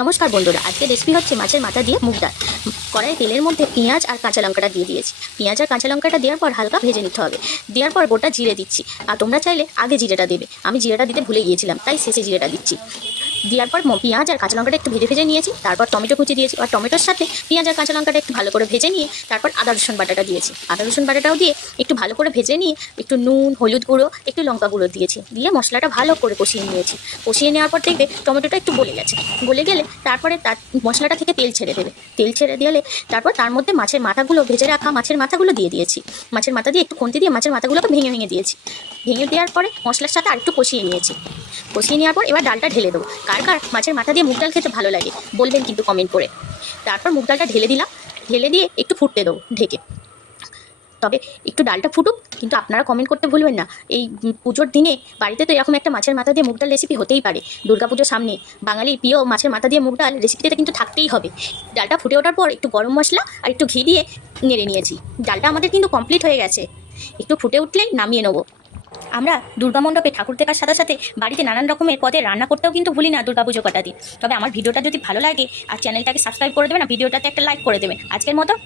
নমস্কার বন্ধুরা, আজকে রেসিপি হচ্ছে মাছের মাথা দিয়ে মুগ ডাল। কড়াই তেলের মধ্যে পেঁয়াজ আর কাঁচা লঙ্কাটা দিয়ে দিয়েছি। পেঁয়াজ আর কাঁচা লঙ্কাটা দেওয়ার পর হালকা ভেজে নিতে হবে। দেওয়ার পর গোটা জিরে দিচ্ছি। আর তোমরা চাইলে আগে জিরেটা দেবে, আমি জিরেটা দিতে ভুলে গিয়েছিলাম, তাই শেষে জিরেটা দিচ্ছি। দেওয়ার পর পেঁয়াজ আর কাঁচা লঙ্কাটা একটু ভেজে নিয়েছি। তারপর টমেটো কুচি দিয়েছি, আর টমেটোর সাথে পেঁয়াজ আর কাঁচা লঙ্কাটা একটু ভালো করে ভেজে নিয়ে তারপর আদা রসুন বাটাটা দিয়েছি। আদা রসুন বাটাটাও দিয়ে একটু ভালো করে ভেজে নিয়ে একটু নুন, হলুদ গুঁড়ো, একটু লঙ্কা গুঁড়ো দিয়েছি। দিয়ে মশলাটা ভালো করে কষিয়ে নিয়েছি। কষিয়ে নেওয়ার পর দেখবে টমেটোটা একটু গলে গেছে। গলে গেলে তারপরে তার মশলাটা থেকে তেল ছেড়ে দেবে। তেল ছেড়ে দিলে তারপর তার মধ্যে মাছের মাথাগুলো, ভেজে রাখা মাছের মাথাগুলো দিয়ে দিয়েছি। মাছের মাথা দিয়ে একটু খুন্তি দিয়ে মাছের মাথাগুলোকে ভেঙে দিয়েছি। ভেঙে দেওয়ার পরে মশলার সাথে আরেকটু কষিয়ে নিয়েছি। কষিয়ে নেওয়ার পর এবার ডালটা ঢেলে দেবো। কার কার মাছের মাথা দিয়ে মুগ ডাল খেতে ভালো লাগে বলবেন কিন্তু কমেন্ট করে। তারপর মুগ ডালটা ঢেলে দিলাম। ঢেলে দিয়ে একটু ফুটতে দেবো ঢেকে। তবে একটু ডালটা ফুটুক, কিন্তু আপনারা কমেন্ট করতে ভুলবেন না। এই পুজোর দিনে বাড়িতে তো এরকম একটা মাছের মাথা দিয়ে মুগ ডাল রেসিপি হতেই পারে। দুর্গাপুজোর সামনে বাঙালির প্রিয় মাছের মাথা দিয়ে মুগ ডাল রেসিপিটা কিন্তু থাকতেই হবে। ডালটা ফুটে ওঠার পর একটু গরম মশলা আর একটু ঘি দিয়ে নেড়ে নিয়েছি। ডালটা আমাদের কিন্তু কমপ্লিট হয়ে গেছে। একটু ফুটে উঠলেই নামিয়ে নেবো। আমরা দুর্গা মণ্ডপে ঠাকুর দেখার সাথে সাথে বাড়িতে নানান রকমের পদে রান্না করতেও কিন্তু ভুলি না দুর্গাপুজো কটা দিন। তবে আমার ভিডিওটা যদি ভালো লাগে আর চ্যানেলটাকে সাবস্ক্রাইব করে দেবেন, আর ভিডিওটাতে একটা লাইক করে দেবেন। আজকের মতো